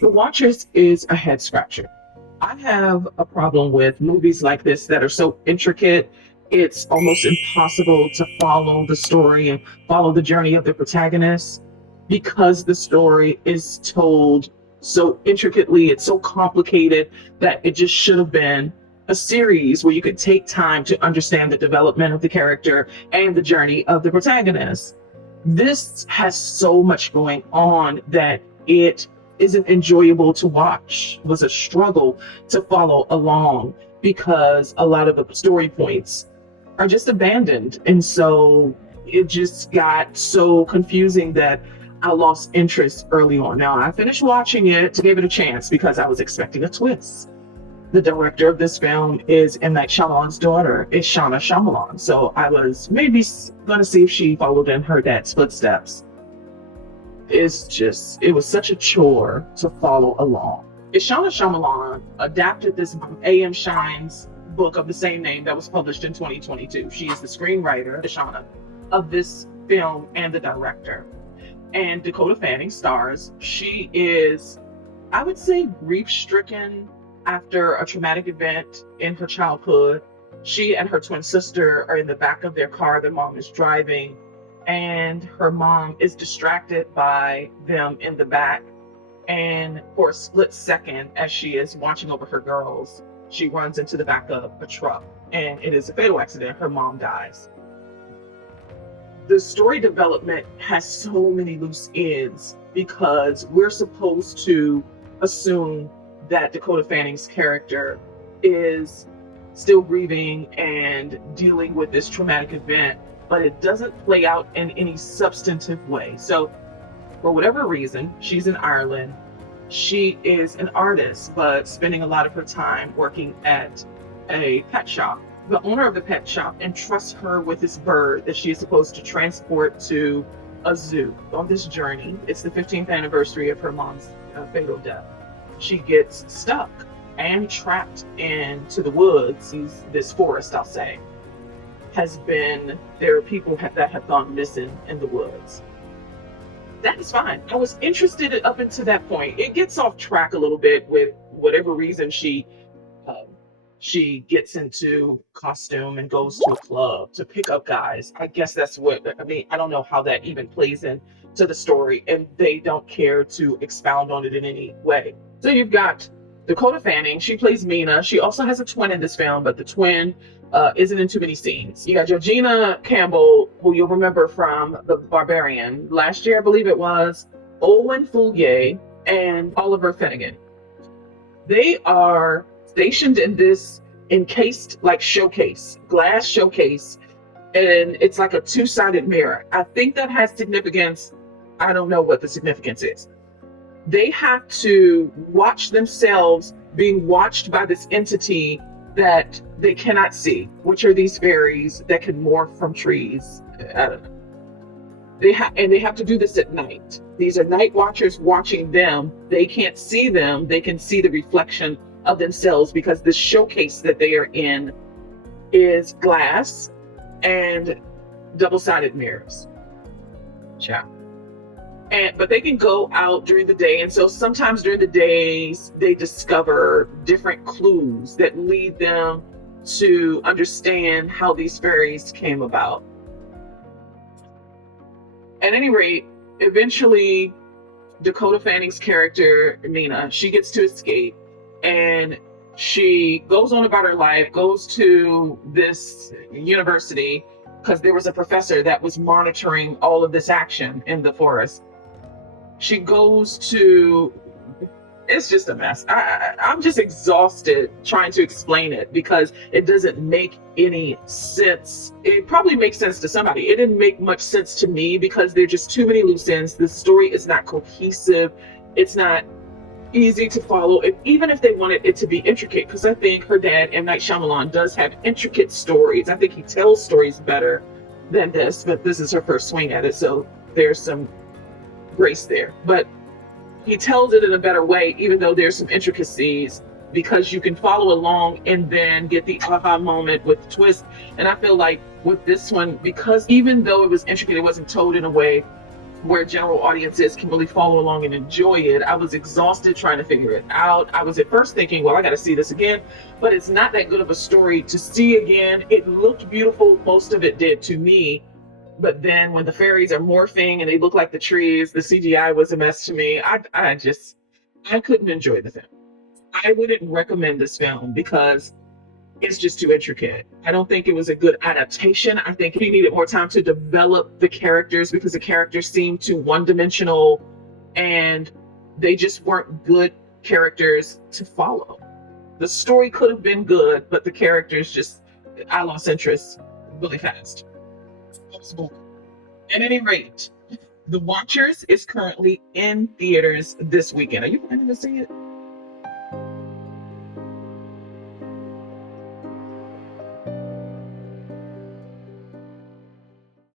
The Watchers is a head scratcher. I have a problem with movies like this that are so intricate, it's almost impossible to follow the story and follow the journey of the protagonist because the story is told so intricately, it's so complicated that it just should have been a series where you could take time to understand the development of the character and the journey of the protagonist. This has so much going on that it isn't enjoyable to watch. It was a struggle to follow along because a lot of the story points are just abandoned. And so it just got so confusing that I lost interest early on. Now, I finished watching it to give it a chance because I was expecting a twist. The director of this film is M. Night Shyamalan's daughter, Ishana Shyamalan. So I was maybe going to see if she followed in her dad's footsteps. It was such a chore to follow along. Ishana Shyamalan adapted this A.M. Shine's book of the same name that was published in 2022. She is the screenwriter, Ishana, of this film and the director. And Dakota Fanning stars. She is, I would say, grief-stricken after a traumatic event in her childhood. She and her twin sister are in the back of their car. Their mom is driving, and her mom is distracted by them in the back. And for a split second, as she is watching over her girls, she runs into the back of a truck, and it is a fatal accident. Her mom dies. The story development has so many loose ends because we're supposed to assume that Dakota Fanning's character is still grieving and dealing with this traumatic event, but it doesn't play out in any substantive way. So, for whatever reason, she's in Ireland. She is an artist, but spending a lot of her time working at a pet shop. The owner of the pet shop entrusts her with this bird that she is supposed to transport to a zoo on this journey. It's the 15th anniversary of her mom's fatal death. She gets stuck and trapped into the woods. This forest, I'll say, there are people that have gone missing in the woods. That is fine. I was interested up until that point. It gets off track a little bit with whatever reason she gets into costume and goes to a club to pick up guys. I guess that's what, I mean, I don't know how that even plays into the story, and they don't care to expound on it in any way. So you've got Dakota Fanning. She plays Mina. She also has a twin in this film, but the twin isn't in too many scenes. You got Georgina Campbell, who you'll remember from The Barbarian last year, I believe it was, Owen Foullier, and Oliver Finnegan. They are stationed in this encased glass showcase, and it's like a two-sided mirror. I think that has significance. I don't know what the significance is. They have to watch themselves being watched by this entity that they cannot see, which are these fairies that can morph from trees. I don't know. They have to do this at night. These are night watchers watching them. They can't see them. They can see the reflection of themselves because the showcase that they are in is glass and double-sided mirrors. Yeah. But they can go out during the day, and so sometimes during the days they discover different clues that lead them to understand how these fairies came about. At any rate, eventually Dakota Fanning's character, Mina, she gets to escape, and she goes on about her life, goes to this university because there was a professor that was monitoring all of this action in the forest. She goes to, it's just a mess. I'm just exhausted trying to explain it because it doesn't make any sense. It probably makes sense to somebody. It didn't make much sense to me because there are just too many loose ends. The story is not cohesive. It's not easy to follow, even if they wanted it to be intricate, because I think her dad, M. Night Shyamalan, does have intricate stories. I think he tells stories better than this, but this is her first swing at it, so there's some grace there. But he tells it in a better way, even though there's some intricacies, because you can follow along and then get the aha moment with the twist. And I feel like with this one, because even though it was intricate, it wasn't told in a way where general audiences can really follow along and enjoy it. I was exhausted trying to figure it out. I was at first thinking, well, I got to see this again, but it's not that good of a story to see again. It looked beautiful, most of it did to me, but then when the fairies are morphing and they look like the trees, the CGI was a mess to me. I couldn't enjoy the film. I wouldn't recommend this film because it's just too intricate. I don't think it was a good adaptation. I think he needed more time to develop the characters because the characters seemed too one dimensional and they just weren't good characters to follow. The story could have been good, but the characters just, I lost interest really fast. I was bored. At any rate, The Watchers is currently in theaters this weekend. Are you planning to see it?